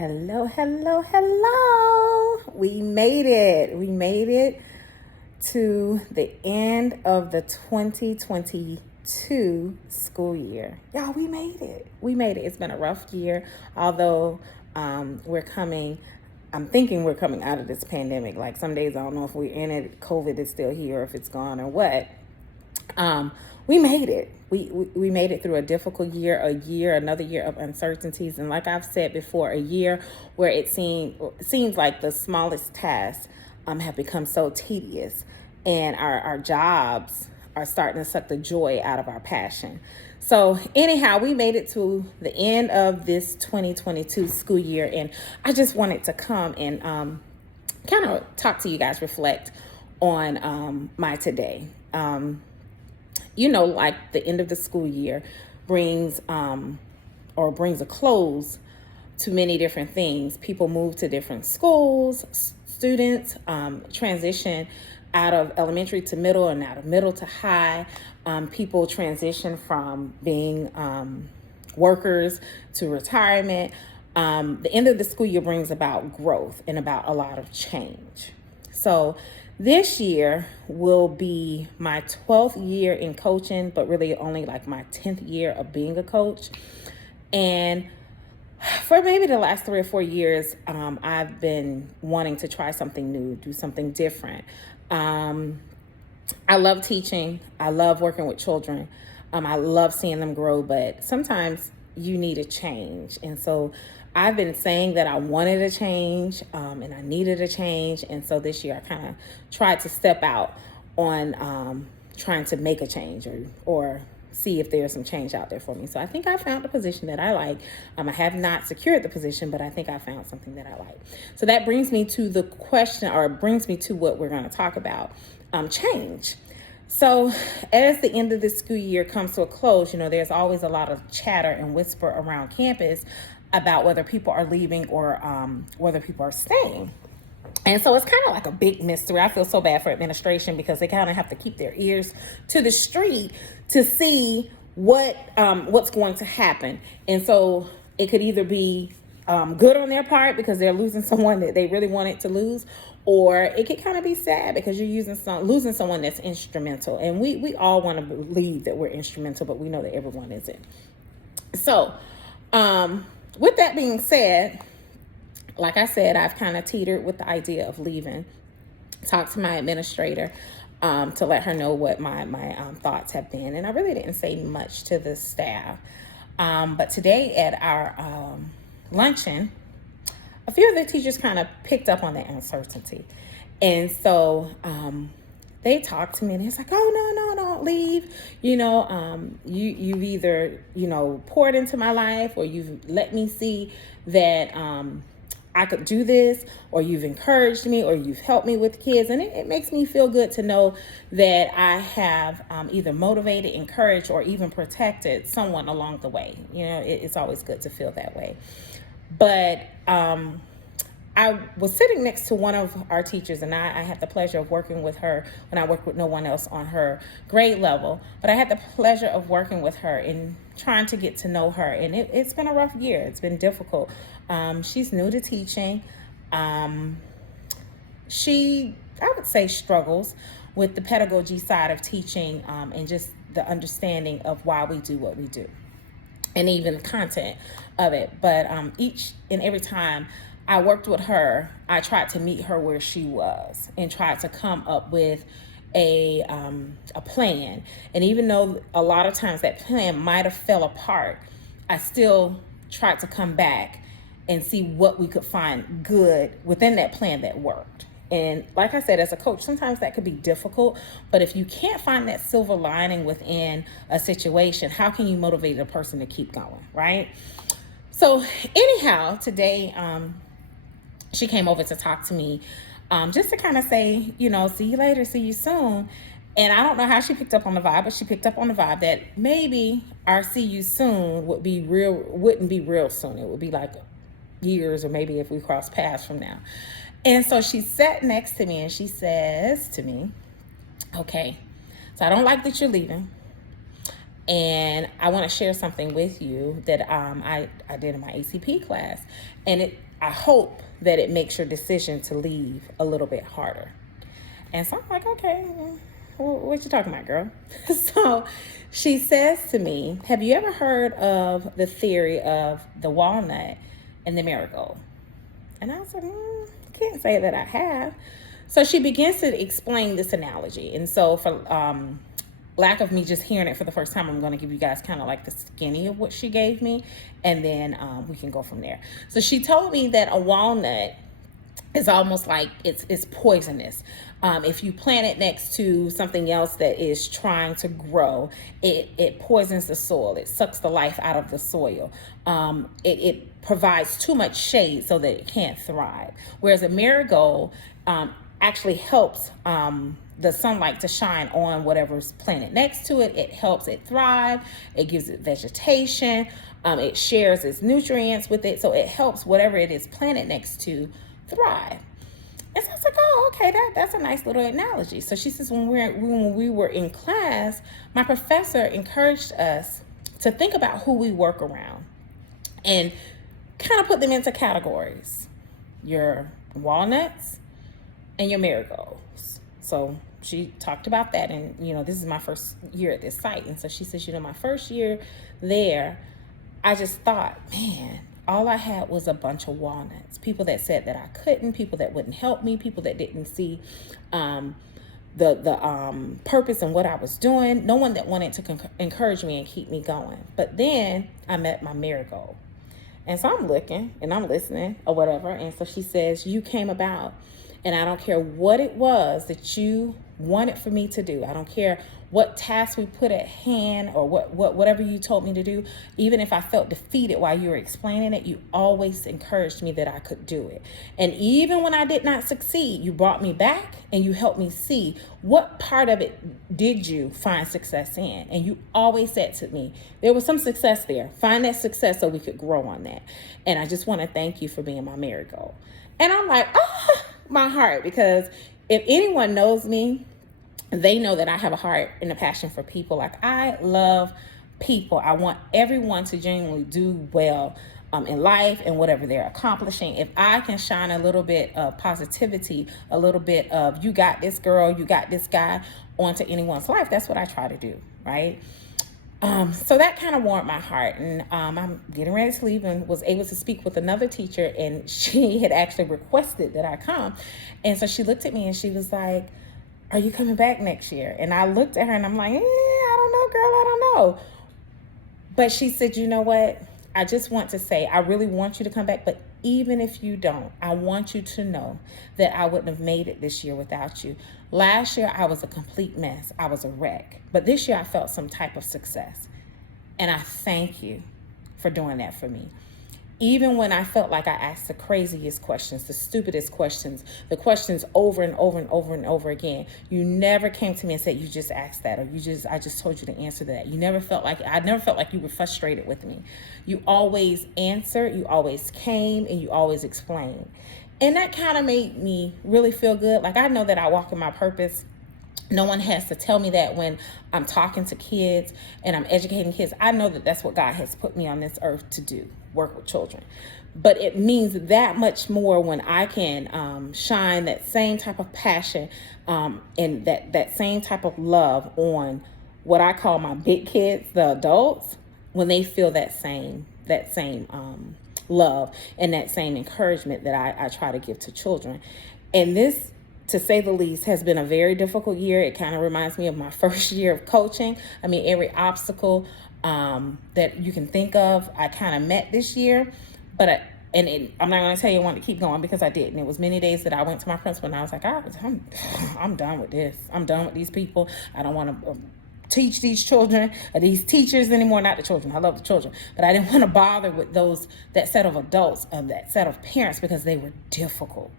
Hello, hello, hello. We made it. We made it to the end of the 2022 school year. Y'all, we made it. We made it. It's been a rough year, although I'm thinking we're coming out of this pandemic. Like some days I don't know if we're in it, COVID is still here, or if it's gone or what. We made it. We made it through a difficult year, another year of uncertainties. And like I've said before, a year where it seems like the smallest tasks have become so tedious, and our jobs are starting to suck the joy out of our passion. So anyhow, we made it to the end of this 2022 school year, and I just wanted to come and kind of talk to you guys, reflect on my today. Like the end of the school year brings a close to many different things. People move to different schools, students transition out of elementary to middle and out of middle to high. People transition from being workers to retirement. The end of the school year brings about growth and about a lot of change. So this year will be my 12th year in coaching, but really only like my 10th year of being a coach. And for maybe the last 3 or 4 years, I've been wanting to try something new, do something different. I love teaching. I love working with children. I love seeing them grow, but sometimes you need a change. And so I've been saying that I wanted a change and I needed a change. And so this year I kind of tried to step out on trying to make a change or see if there's some change out there for me. So I think I found a position that I like. I have not secured the position, but I think I found something that I like. So that brings me to the question, or brings me to what we're going to talk about, change. So as the end of the school year comes to a close, there's always a lot of chatter and whisper around campus about whether people are leaving or whether people are staying. And so it's kind of like a big mystery. I feel so bad for administration because they kind of have to keep their ears to the street to see what's going to happen. And so it could either be good on their part because they're losing someone that they really wanted to lose, or it could kind of be sad because you're losing someone that's instrumental. And we all want to believe that we're instrumental, but we know that everyone isn't. So with that being said, like I said, I've kind of teetered with the idea of leaving. Talked to my administrator to let her know what my thoughts have been. And I really didn't say much to the staff. But today at our luncheon, a few of the teachers kind of picked up on that uncertainty. And so they talked to me and it's like, oh, no, don't leave. You've either, poured into my life, or you've let me see that I could do this, or you've encouraged me, or you've helped me with kids. And it makes me feel good to know that I have either motivated, encouraged, or even protected someone along the way. It's always good to feel that way. But I was sitting next to one of our teachers, and I had the pleasure of working with her when I worked with no one else on her grade level. But I had the pleasure of working with her and trying to get to know her. And it's been a rough year. It's been difficult. She's new to teaching. She, I would say, struggles with the pedagogy side of teaching and just the understanding of why we do what we do, and even the content of it. But each and every time I worked with her, I tried to meet her where she was and tried to come up with a plan. And even though a lot of times that plan might have fell apart, I still tried to come back and see what we could find good within that plan that worked. And like I said, as a coach, sometimes that could be difficult, but if you can't find that silver lining within a situation, how can you motivate a person to keep going, right? So anyhow, today, she came over to talk to me, just to kind of say, see you later, see you soon. And I don't know how she picked up on the vibe, but she picked up on the vibe that maybe our see you soon wouldn't be real soon. It would be like years, or maybe if we cross paths from now. And so she sat next to me and she says to me, okay, so I don't like that you're leaving. And I want to share something with you that I did in my ACP class. And I hope that it makes your decision to leave a little bit harder. And so I'm like, okay, what you talking about, girl? So she says to me, have you ever heard of the theory of the walnut and the marigold? And I was like, can't say that I have. So she begins to explain this analogy. And so for lack of me just hearing it for the first time, I'm going to give you guys kind of like the skinny of what she gave me. And then we can go from there. So she told me that a walnut is almost like it's poisonous. If you plant it next to something else that is trying to grow, it poisons the soil. It sucks the life out of the soil. It provides too much shade so that it can't thrive. Whereas a marigold actually helps the sunlight to shine on whatever's planted next to it. It helps it thrive. It gives it vegetation. It shares its nutrients with it. So it helps whatever it is planted next to thrive. And so I was like, oh, okay, that's a nice little analogy. So she says, when we were in class, my professor encouraged us to think about who we work around and kind of put them into categories: your walnuts and your marigolds. So she talked about that. And, this is my first year at this site. And so she says, my first year there, I just thought, man, all I had was a bunch of walnuts. People that said that I couldn't, people that wouldn't help me, people that didn't see the purpose in what I was doing. No one that wanted to encourage me and keep me going. But then I met my marigold. And so I'm looking and I'm listening or whatever. And so she says, you came about, and I don't care what it was that you wanted for me to do. I don't care what task we put at hand or whatever you told me to do. Even if I felt defeated while you were explaining it, you always encouraged me that I could do it. And even when I did not succeed, you brought me back and you helped me see what part of it did you find success in. And you always said to me, there was some success there. Find that success so we could grow on that. And I just want to thank you for being my marigold. And I'm like, oh, my heart, because if anyone knows me, they know that I have a heart and a passion for people. Like, I love people. I want everyone to genuinely do well in life and whatever they're accomplishing. If I can shine a little bit of positivity, a little bit of you got this girl, you got this guy onto anyone's life, that's what I try to do, right? So that kind of warmed my heart, and I'm getting ready to leave and was able to speak with another teacher, and she had actually requested that I come. And so she looked at me and she was like, are you coming back next year? And I looked at her and I'm like, I don't know, girl, I don't know. But she said, you know what? I just want to say, I really want you to come back, but even if you don't, I want you to know that I wouldn't have made it this year without you. Last year, I was a complete mess. I was a wreck. But this year, I felt some type of success. And I thank you for doing that for me. Even when I felt like I asked the craziest questions, the stupidest questions, the questions over and over and over and over again, you never came to me and said, you just asked that, or I just told you the answer to that. I never felt like you were frustrated with me. You always answered, you always came, and you always explained. And that kind of made me really feel good. Like, I know that I walk in my purpose. No one has to tell me that when I'm talking to kids and I'm educating kids. I know that that's what God has put me on this earth to do, work with children. But it means that much more when I can shine that same type of passion and that same type of love on what I call my big kids, the adults, when they feel that same love and that same encouragement that I try to give to children. And this, to say the least, has been a very difficult year. It kind of reminds me of my first year of coaching. I mean, every obstacle that you can think of, I kind of met this year. But I'm not going to tell you I want to keep going, because I didn't. It was many days that I went to my principal and I was like, I'm done with this. I'm done with these people. I don't want to teach these children or these teachers anymore. Not the children. I love the children. But I didn't want to bother with that set of adults, that set of parents, because they were difficult.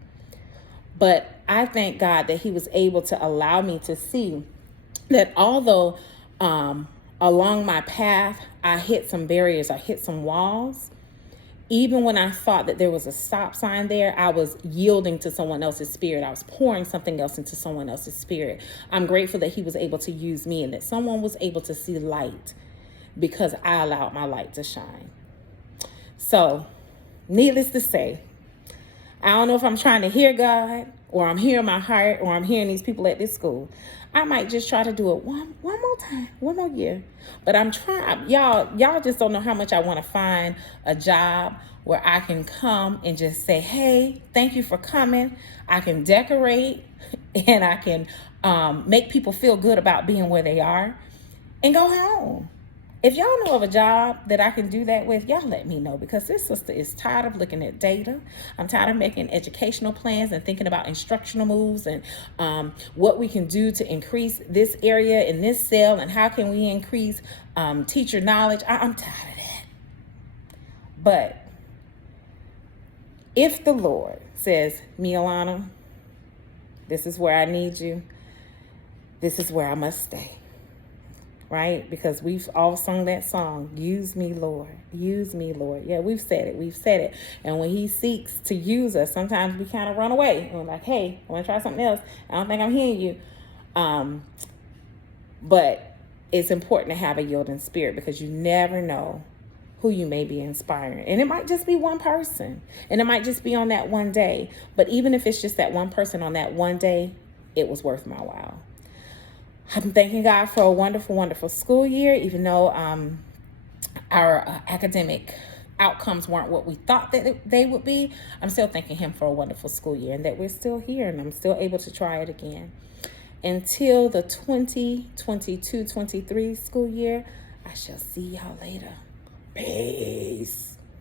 But I thank God that he was able to allow me to see that although along my path, I hit some barriers, I hit some walls, even when I thought that there was a stop sign there, I was yielding to someone else's spirit. I was pouring something else into someone else's spirit. I'm grateful that he was able to use me and that someone was able to see light because I allowed my light to shine. So, needless to say, I don't know if I'm trying to hear God or I'm hearing my heart or I'm hearing these people at this school. I might just try to do it one more time, one more year. But I'm trying. Y'all just don't know how much I want to find a job where I can come and just say, hey, thank you for coming. I can decorate and I can make people feel good about being where they are and go home. If y'all know of a job that I can do that with, y'all let me know, because this sister is tired of looking at data. I'm tired of making educational plans and thinking about instructional moves and what we can do to increase this area in this cell and how can we increase teacher knowledge. I'm tired of that. But if the Lord says, Mialana, this is where I need you, this is where I must stay. Right? Because we've all sung that song, use me, Lord. Use me, Lord. Yeah, we've said it. And when he seeks to use us, sometimes we kind of run away. We're like, hey, I want to try something else. I don't think I'm hearing you. But it's important to have a yielding spirit, because you never know who you may be inspiring. And it might just be one person. And it might just be on that one day. But even if it's just that one person on that one day, it was worth my while. I'm thanking God for a wonderful, wonderful school year, even though our academic outcomes weren't what we thought that they would be. I'm still thanking him for a wonderful school year and that we're still here and I'm still able to try it again. Until the 2022-23 school year, I shall see y'all later. Peace.